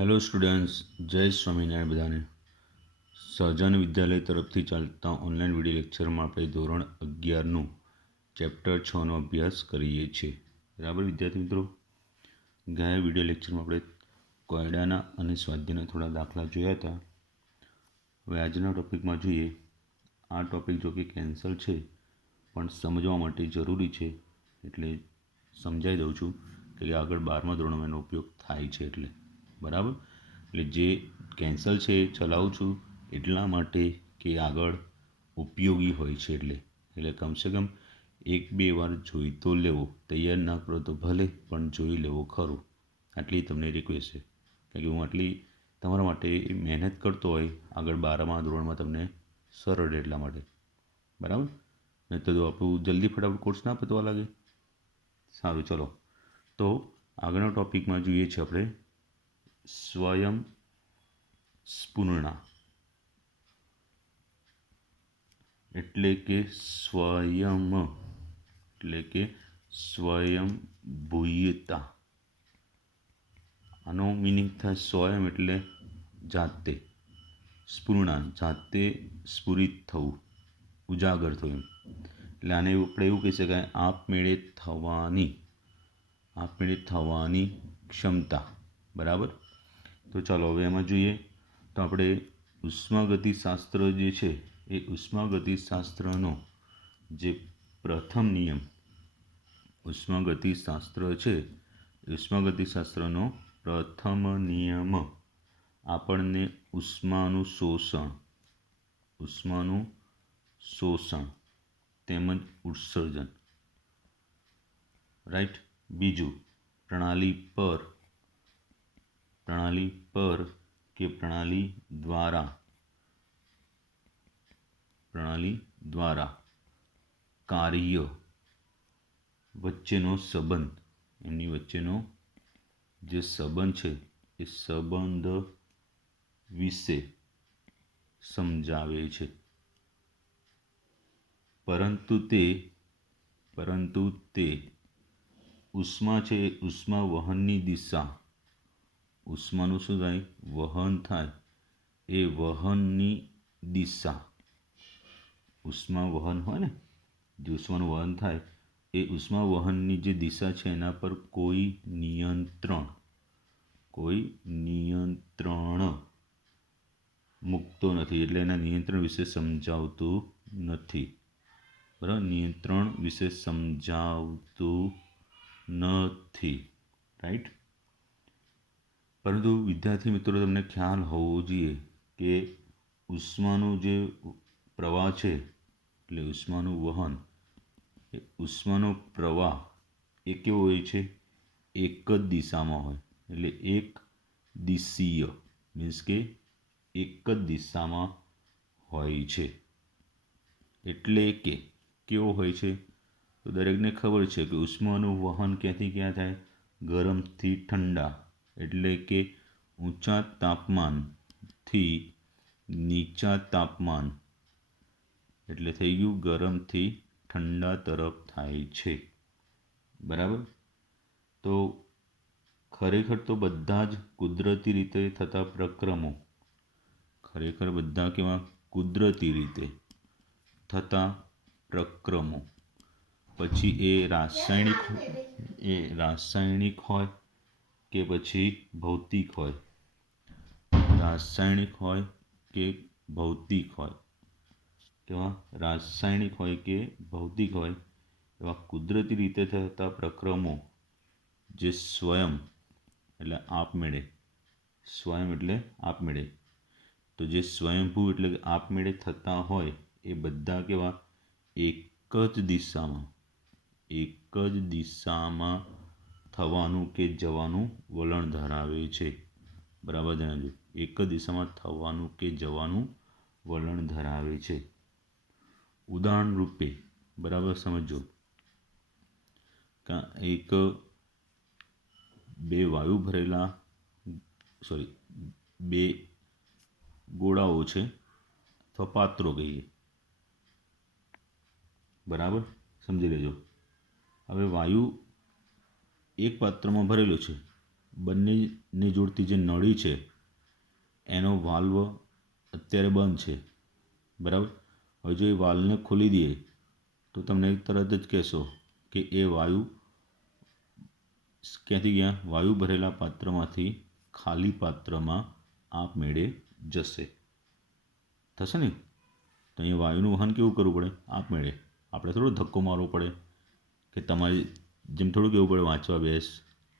Hello students, જય સ્વામિનારાયણ બધાને. સહજાન વિદ્યાલય તરફથી ચાલતા ઓનલાઈન વિડીયો લેક્ચરમાં આપણે ધોરણ 11નું ચેપ્ટર 6નો અભ્યાસ કરીએ છીએ. બરાબર વિદ્યાર્થી મિત્રો, ગયા વિડીયો લેક્ચરમાં આપણે કોયડાના અને સ્વાધ્યાયના થોડા દાખલા જોયા હતા. હવે આજના ટૉપિકમાં જોઈએ. આ ટૉપિક જો કે કેન્સલ છે પણ સમજવા માટે જરૂરી છે, એટલે સમજાવી દઉં છું કે આગળ 12મા ધોરણમાં એનો ઉપયોગ થાય છે. એટલે બરાબર, એટલે જે કેન્સલ છે એ ચલાવું છું એટલા માટે કે આગળ ઉપયોગી હોય છે. એટલે કમસે કમ 1-2 વાર જોઈ તો લેવો. તૈયાર ના કરો તો ભલે, પણ જોઈ લેવો ખરું. આટલી તમને રિક્વેસ્ટ છે, કારણ કે હું આટલી તમારા માટે મહેનત કરતો હોય આગળ 12મા ધોરણમાં તમને સરળ એટલા માટે. બરાબર, નહીં તો આપણું જલ્દી ફટાફટ કોર્સ ના પતવા લાગે. સારું, ચલો તો આગળના ટૉપિકમાં જોઈએ છે આપણે સ્વયં સ્ફુરણા, એટલે કે સ્વયંભૂયતા. આનો મિનિંગ થાય સ્વયં એટલે જાતે, સ્ફુરણા જાતે સ્ફુરિત થવું, ઉજાગર થવું. એટલે આને આપણે એવું કહી શકાય આપમેળે થવાની ક્ષમતા. બરાબર, તો ચાલો હવે એમાં જોઈએ. તો આપણે ઉષ્માગતિશાસ્ત્ર જે છે એ ઉષ્માગતિશાસ્ત્રનો જે પ્રથમ નિયમ ઉષ્માગતિશાસ્ત્રનો પ્રથમ નિયમ આપણને ઉષ્માનું શોષણ તેમજ ઉત્સર્જન, રાઈટ. બીજું, પ્રણાલી પર કે પ્રણાલી દ્વારા કાર્ય વચ્ચેનો સંબંધ, એમની વચ્ચેનો જે સંબંધ છે એ સંબંધ વિશે સમજાવે છે. પરંતુ તે ઉષ્મા છે, ઉષ્મા વહનની દિશા, ઉષ્માનું શું થાય, વહન થાય, એ વહનની દિશા, ઉષ્મા વહન હોય ને, જે ઉષ્માનું વહન થાય એ ઉષ્મા વહનની જે દિશા છે એના પર કોઈ નિયંત્રણ મૂકતો નથી. એટલે એના નિયંત્રણ વિશે સમજાવતું નથી. બરાબર, નિયંત્રણ વિશે સમજાવતું નથી, રાઈટ. પરંતુ વિદ્યાર્થી મિત્રો, તમને ખ્યાલ હોવો જોઈએ કે ઉષ્માનું જે પ્રવાહ છે, એટલે ઉષ્માનું વહન, એ ઉષ્માનો પ્રવાહ એ કેવો હોય છે, એક જ દિશામાં હોય. એટલે એક દિશીય મીન્સ કે એક જ દિશામાં હોય છે. એટલે કે કેવો હોય છે, તો દરેકને ખબર છે કે ઉષ્માનું વહન ક્યાંથી ક્યાં થાય, ગરમથી ઠંડા, એટલે કે ઊંચા તાપમાનથી નીચા તાપમાન, એટલે થઈ ગયું ગરમથી ઠંડા તરફ થાય છે. બરાબર, તો ખરેખર તો બધા જ કુદરતી રીતે થતા પ્રક્રમો, કુદરતી રીતે થતા પ્રક્રમો, પછી એ રાસાયણિક હોય કે પછી ભૌતિક હોય, રાસાયણિક હોય કે ભૌતિક હોય, એવા કુદરતી રીતે થતા પ્રક્રમો જે સ્વયં એટલે આપમેળે, તો જે સ્વયંભૂ એટલે કે આપમેળે થતા હોય એ બધા કેવા, એક જ દિશામાં થવાનું કે જવાનું વલણ ધરાવે છે. બરાબર જણાવજો, એક જ દિશામાં થવાનું કે જવાનું વલણ ધરાવે છે. ઉદાહરણ રૂપે, બરાબર સમજો, બે ગોળાઓ છે અથવા પાત્રો કહીએ. બરાબર, સમજી લેજો. હવે વાયુ એક પાત્રમાં ભરેલો છે બંનેને જોડતી જે નળી છે એનો વાલ્વ અત્યારે બંધ છે, બરાબર. હવે જો એ વાલ્વને ખોલી દઈએ તો તમને તરત જ કહેશો કે એ વાયુ ક્યાંથી ગયા? વાયુ ભરેલા પાત્રમાંથી ખાલી પાત્રમાં આપમેળે જશે. થશે ને? તો અહીંયા વાયુનું વહન કેવું કરવું પડે? આપમેળે. આપણે થોડો ધક્કો મારવો પડે કે તમારી જેમ થોડું કહેવું પડે વાંચવા બેસ,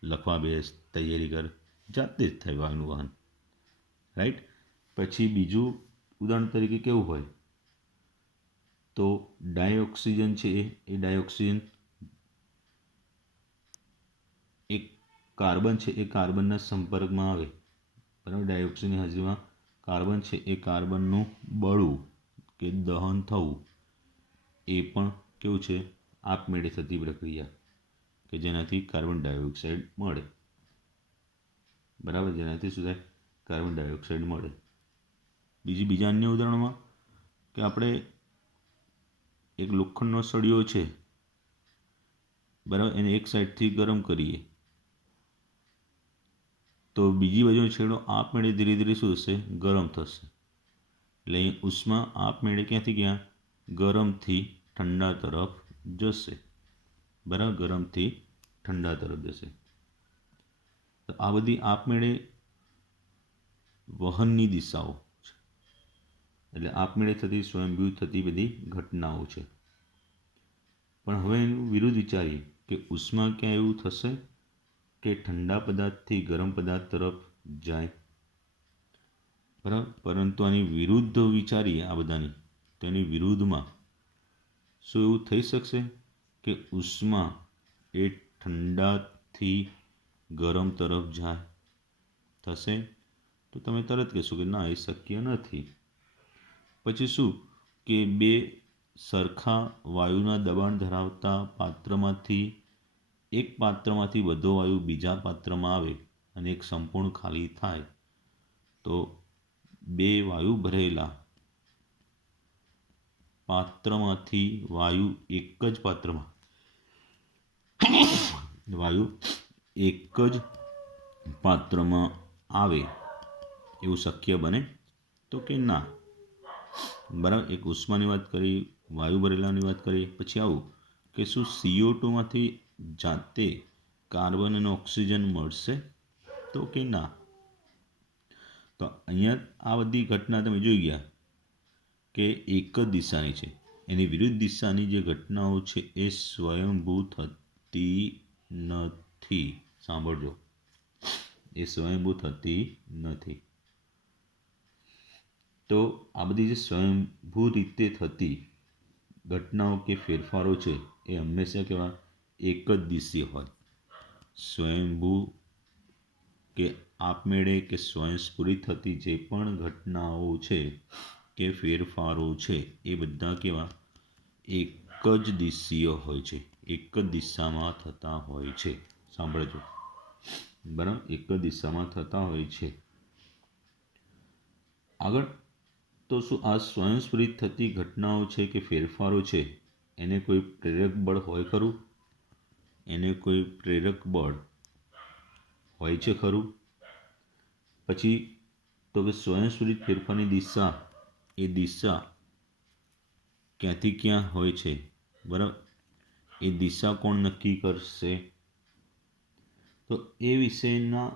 લખવા બેસ, તૈયારી કર. જાતે જ થાય વાયુનું વહન, રાઈટ. પછી બીજું ઉદાહરણ તરીકે કેવું હોય તો ડાયઓક્સિજન છે, એ ડાયઓક્સિજન એક કાર્બન છે, એ કાર્બનના સંપર્કમાં આવે, બરાબર. ડાયોક્સિનની હાજરીમાં કાર્બન છે, એ કાર્બનનું બળવું કે દહન થવું એ પણ કેવું છે? આપમેળે થતી પ્રક્રિયા કે જેનાથી કાર્બન ડાયોક્સાઇડ મળે, બરાબર. જેનાથી શું થાય? કાર્બન ડાયોક્સાઇડ મળે. બીજા અન્ય ઉદાહરણોમાં કે આપણે એક લોખંડનો સળિયો છે, બરાબર, એને એક સાઈડથી ગરમ કરીએ તો બીજી બાજુનો છેડો આપમેળે ધીરે ધીરે શું થશે? ગરમ થશે. એટલે અહીં ઉષ્મા આપમેળે ક્યાંથી ગયા? ગરમથી ઠંડા તરફ જશે, બરાબર. ગરમથી ઠંડા તરફ જશે. તો આ બધી આપમેળે વહનની દિશાઓ છે, એટલે આપમેળે થતી સ્વયંભૂ થતી બધી ઘટનાઓ છે. પણ હવે એનું વિરુદ્ધ વિચારીએ કે ઉષ્મા ક્યાં એવું થશે કે ઠંડા પદાર્થથી ગરમ પદાર્થ તરફ જાય, બરાબર. પરંતુ આની વિરુદ્ધ વિચારીએ આ બધાની, તેની વિરુદ્ધમાં શું એવું થઈ શકશે કે ઉષ્મા એ ઠંડાથી ગરમ તરફ જાય? થશે? તો તમે તરત કહેશો કે ના, એ શક્ય નથી. પછી શું કે બે સરખા વાયુના દબાણ ધરાવતા પાત્રમાંથી એક પાત્રમાંથી વધુ વાયુ બીજા પાત્રમાં આવે અને એક સંપૂર્ણ ખાલી થાય તો બે વાયુ ભરેલા પાત્રમાંથી વાયુ એક જ પાત્રમાં વાયુ એક જ પાત્રમાં આવે એવું શક્ય બને? તો કે ના, બરાબર. એક ઉષ્માની વાત કરી, વાયુ ભરેલાની વાત કરી, પછી આવું કે શું CO2માંથી જાતે કાર્બન અને ઓક્સિજન મળશે? તો કે ના. તો અહીંયા આ બધી ઘટના તમે જોઈ ગયા કે એક જ દિશાની છે. એની વિરુદ્ધ દિશાની જે ઘટનાઓ છે એ સ્વયંભૂ થતી નથી. સાંભળજો, એ સ્વયંભૂ થતી નથી. તો આ બધી જે સ્વયંભૂ રીતે થતી ઘટનાઓ કે ફેરફારો છે એ હંમેશા કેવા? એક જ દિશીય હોય. સ્વયંભૂ કે આપમેળે કે સ્વયંસ્ફુરિત થતી જે પણ ઘટનાઓ છે કે ફેરફારો છે એ બધા કેવા? એક જ દિશીય હોય છે, એક જ દિશામાં થતા હોય છે. સાંભળજો, બરાબર. એક જ દિશામાં થતા હોય છે. આગળ તો શું આ સ્વયંસ્ફુરિત થતી ઘટનાઓ છે કે ફેરફારો છે એને કોઈ પ્રેરક બળ હોય ખરું? એને કોઈ પ્રેરક બળ હોય છે ખરું? પછી તો કે સ્વયંસ્ફુરિત ફેરફારની દિશા, એ દિશા ક્યાંથી ક્યાં હોય છે, બરાબર. એ દિશા કોણ નક્કી કરશે? તો એ વિષયના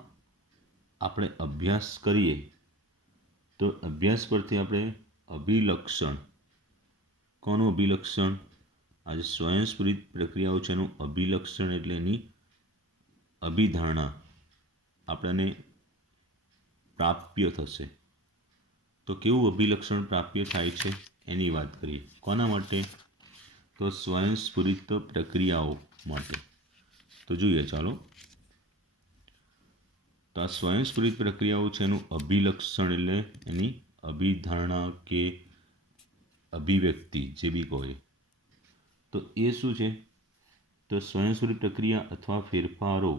આપણે અભ્યાસ કરીએ તો અભ્યાસ પરથી આપણે અભિલક્ષણ, કોનું અભિલક્ષણ? આજે સ્વયંસ્ફુરિત પ્રક્રિયાઓ છે એનું અભિલક્ષણ એટલે એની અભિધારણા આપણને પ્રાપ્ય થશે. તો કેવું અભિલક્ષણ પ્રાપ્ય થાય છે એની વાત કરીએ. કોના માટે? તો સ્વયંસ્ફુરિત પ્રક્રિયાઓ માટે. તો જોઈએ ચાલો. તો આ સ્વયંસ્ફુરિત પ્રક્રિયાઓ છે એનું અભિલક્ષણ એટલે એની અભિધારણા કે અભિવ્યક્તિ જે બી કહો. તો એ શું છે? તો સ્વયંસ્ફુરિત પ્રક્રિયા અથવા ફેરફારો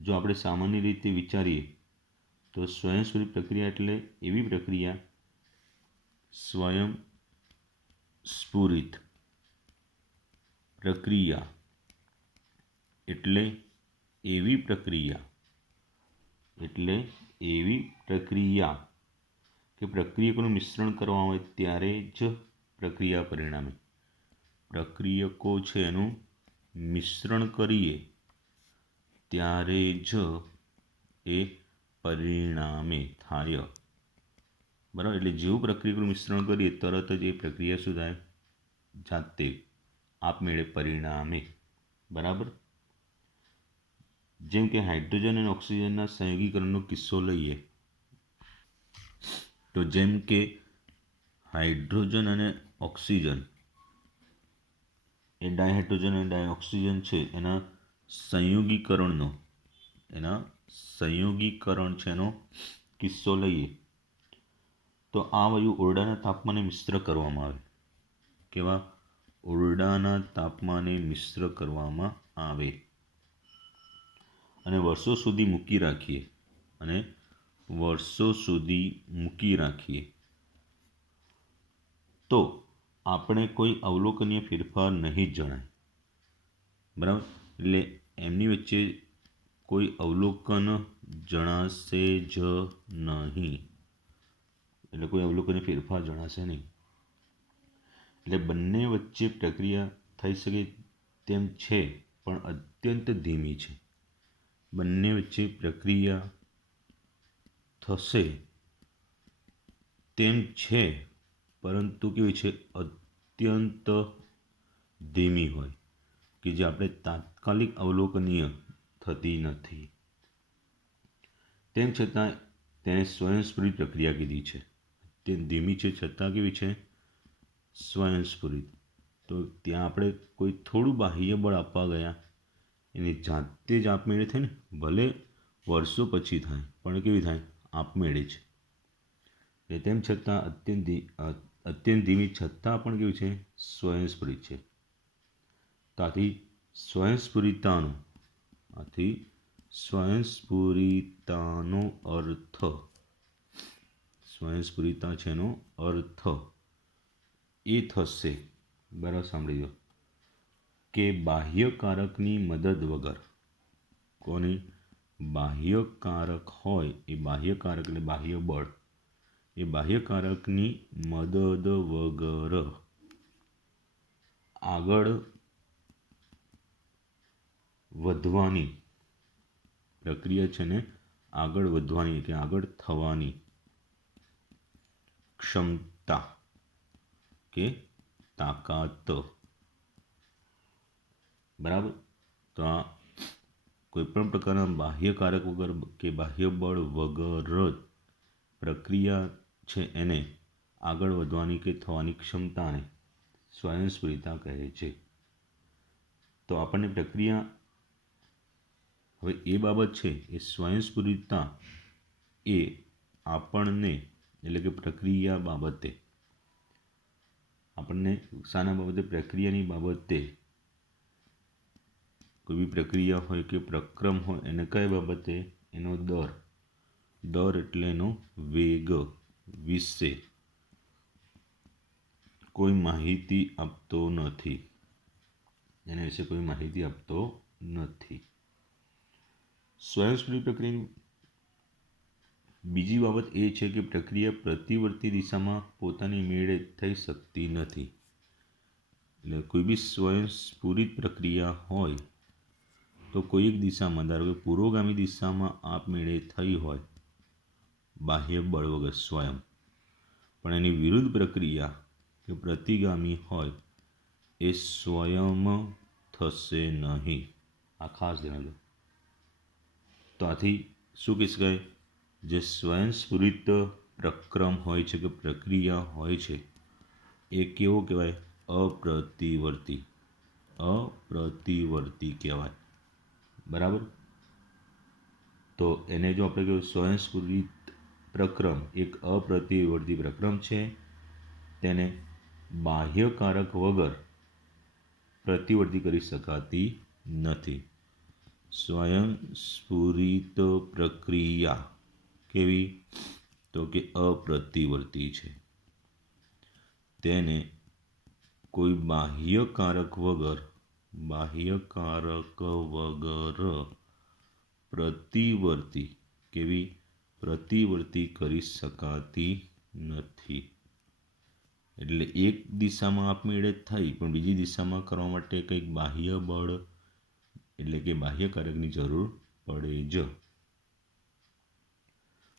જો આપણે સામાન્ય રીતે વિચારીએ તો સ્વયંસ્ફુરિત પ્રક્રિયા એટલે એવી પ્રક્રિયા, સ્વયંસ્ફુરિત પ્રક્રિયા એટલે એવી પ્રક્રિયા એટલે એવી પ્રક્રિયા કે પ્રક્રિયકોનું મિશ્રણ કરવામાં આવે ત્યારે જ પ્રક્રિયા પરિણામે. પ્રક્રિયકો છે એનું મિશ્રણ કરીએ ત્યારે જ એ પરિણામે થાય. બરાબર, એટલે જેવું પ્રક્રિયકોનું મિશ્રણ કરીએ તરત જ એ પ્રક્રિયા શું થાય? જાતે આપમેળે પરિણામે. બરાબર. જેમ કે હાઇડ્રોજન અને ઓક્સિજનના સંયોગીકરણનો કિસ્સો લઈએ તો જેમ કે હાઇડ્રોજન અને ઓક્સિજન એ ડાયહાઇડ્રોજન અને ડાયઓક્સિજન છે એના સંયોગીકરણ છે એનો કિસ્સો લઈએ તો આ વાયુ ઓરડાના તાપમાને મિશ્ર કરવામાં આવે. કેવા? ઓરડાના તાપમાને મિશ્ર કરવામાં આવે અને વર્ષો સુધી મૂકી રાખીએ તો આપણે કોઈ અવલોકનીય ફેરફાર નહીં જણાય. બરાબર, એટલે એમની વચ્ચે કોઈ અવલોકન જણાશે જ નહીં, એટલે કોઈ અવલોકનીય ફેરફાર જણાશે નહીં. એટલે બંને વચ્ચે પ્રક્રિયા થઈ શકે તેમ છે પણ અત્યંત ધીમી છે. બંને વચ્ચે પ્રક્રિયા થશે તેમ છે પરંતુ કેવી છે? અત્યંત ધીમી હોય કે જે આપણે તાત્કાલિક અવલોકનીય થતી નથી. તેમ છતાં તેને સ્વયંસ્ફુરિત પ્રક્રિયા કીધી છે. અત્યંત ધીમી છે છતાં કેવી છે? સ્વયંસ્ફુરિત. તો ત્યાં આપણે કોઈ થોડું બાહ્ય બળ આપવા ગયા, એની જાતે જ આપમેળે થાય ને, ભલે વર્ષો પછી થાય પણ કેવી થાય? આપમેળે જ. એ તેમ છતાં અત્યંત ધીમી છતાં પણ કેવી છે? સ્વયંસ્ફુરિત છે. તો આથી સ્વયંસ્ફુરિતતાનો સ્વયંસ્ફુરિતતા છે એનો અર્થ એ થશે, બરાબર સાંભળી લો, કે બાહ્યકારકની મદદ વગર. કોની? બાહ્યકારક હોય એ બાહ્યકારક એટલે બાહ્ય બળ, એ બાહ્યકારકની મદદ વગર આગળ વધવાની પ્રક્રિયા છે ને, આગળ વધવાની કે આગળ થવાની ક્ષમતા કે તાકાત. બરાબર. તો આ કોઈપણ પ્રકારના બાહ્યકારક વગર કે બાહ્ય બળ વગર જ પ્રક્રિયા છે એને આગળ વધવાની કે થવાની ક્ષમતાને સ્વયંસ્ફુરિતતા કહે છે. તો આપણને પ્રક્રિયા, હવે એ બાબત છે એ સ્વયંસ્ફુરિતતા એ આપણને એટલે કે પ્રક્રિયા બાબતે આપણને શાના બાબતે? પ્રક્રિયાની બાબતે. કોઈ બી પ્રક્રિયા હોય કે પ્રક્રમ હોય એને કઈ બાબતે? એનો દર એટલે એનો વેગ વિશે કોઈ માહિતી આપતો નથી. એના વિશે કોઈ માહિતી આપતો નથી. સ્વયંસ્ફુરિત પ્રક્રિયાની બીજી બાબત એ છે કે પ્રક્રિયા પ્રતિવર્તી દિશામાં પોતાની મેળે થઈ શકતી નથી. એટલે કોઈ બી સ્વયંસ્ફુરિત પ્રક્રિયા હોય તો કોઈ એક દિશામાં, ધારો કે પુરોગામી દિશામાં આપમેળે થઈ હોય બાહ્ય બળ વગર સ્વયં, પણ એની વિરુદ્ધ પ્રક્રિયા કે પ્રતિગામી હોય એ સ્વયં થશે નહીં. આ ખાસ ધ્યાન લો. તો આથી શું કહી શકાય? જે સ્વયંસ્ફુરિત પ્રક્રમ હોય છે કે પ્રક્રિયા હોય છે એ કેવો કહેવાય? અપ્રતિવર્તી કહેવાય. બરાબર. તો એને જો આપણે કહ્યું સ્વયંસ્ફુરિત પ્રક્રમ એક અપ્રતિવર્તી પ્રક્રમ છે, તેને બાહ્યકારક વગર પ્રતિવર્તી કરી શકાતી નથી. સ્વયંસ્ફુરિત પ્રક્રિયા કેવી? તો કે અપ્રતિવર્તી છે. તેને કોઈ બાહ્યકારક વગર પ્રતિવર્તી કેવી પ્રતિવર્તી કરી શકાતી નથી. એટલે એક દિશામાં આપમેળે જ થાય પણ બીજી દિશામાં કરવા માટે કંઈક બાહ્ય બળ એટલે કે બાહ્ય કારકની જરૂર પડે જ.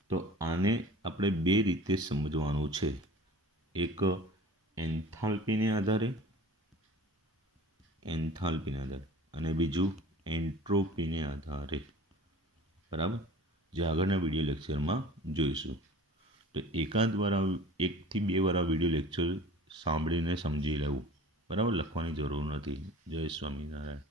તો આને આપણે બે રીતે સમજવાનું છે. એક એન્થાલ્પીને આધારે અને બીજું એન્ટ્રોપીને આધારે. બરાબર, જે આગળના વિડીયો લેક્ચરમાં જોઈશું. તો એકથી બે વાર આ વિડીયો લેક્ચર સાંભળીને સમજી લેવું. બરાબર, લખવાની જરૂર નથી. જય સ્વામિનારાયણ.